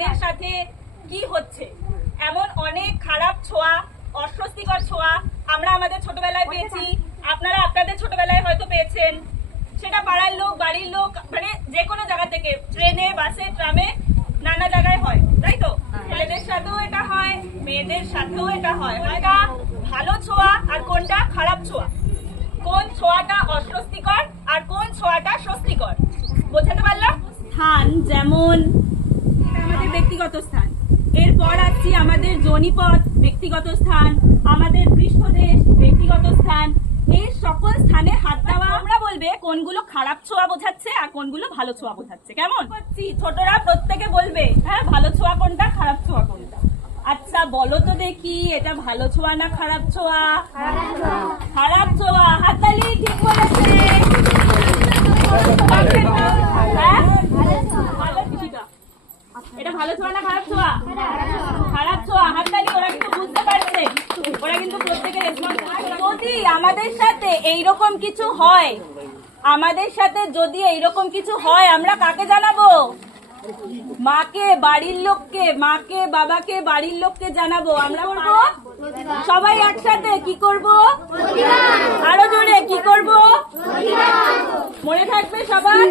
মেয়েদের সাথে কি হচ্ছে, এমন অনেক খারাপ ছোঁয়া, অস্বস্তিকর ছোঁয়া আমরা আমাদের ছোটবেলায় পেয়েছি, আপনারা আপনাদের ছোটবেলায় হয়তো পেয়েছেন। সেটা পাড়ার লোক, বাড়ির লোক, মানে যে কোনো জায়গা থেকে, ট্রেনে, বাসে, ট্রামে, নানা জায়গায় হয়, তাই তো? ছেলেদের সাথেও এটা হয়, মেয়েদের সাথেও এটা হয়। কোনটা ভালো ছোঁয়া আর কোনটা খারাপ ছোঁয়া, কোন ছোঁয়াটা অস্বস্তিকর আর কোন ছোঁয়াটা স্বস্তিকর, বোঝাতে পারলাম? স্থান যেমন আমাদের ব্যক্তিগত স্থান, এরপর আসছি আমাদের যোনিপথ ব্যক্তিগত স্থান, আমাদের পৃষ্ঠদেশ ব্যক্তিগত স্থান, এই সকল স্থানে হাত দেওয়া আমরা বলবে কোনগুলো খারাপ ছোঁয়া বোঝাচ্ছে আর কোনগুলো ভালো ছোঁয়া বোঝাচ্ছে। কেমন? ছোটরা প্রত্যেকে বলবে হ্যাঁ ভালো ছোঁয়া কোনটা, খারাপ ছোঁয়া কোনটা। আচ্ছা বলো তো দেখি, এটা ভালো ছোঁয়া না খারাপ ছোঁয়া? খারাপ ছোঁয়া। হাততালি, ঠিক বলেছে। হ্যাঁ এটা ভালো ছোঁয়া না খারাপ ছোঁয়া? খারাপ ছোঁয়া। হাততালি। ওরা কিন্তু বুঝতে পারছে, ওরা কিন্তু প্রত্যেকে রেসপন্স করছে। যদি আমাদের সাথে এইরকম কিছু হয়, আমাদের সাথে যদি এইরকম কিছু হয়, আমরা কাকে জানাবো? মাকে, বাড়ির লোককে, মাকে, বাবাকে, বাড়ির লোককে জানাবো। আমরা করবো সবাই একসাথে কি করব? আরো জোরে কি করব? মনে থাকবে সবার?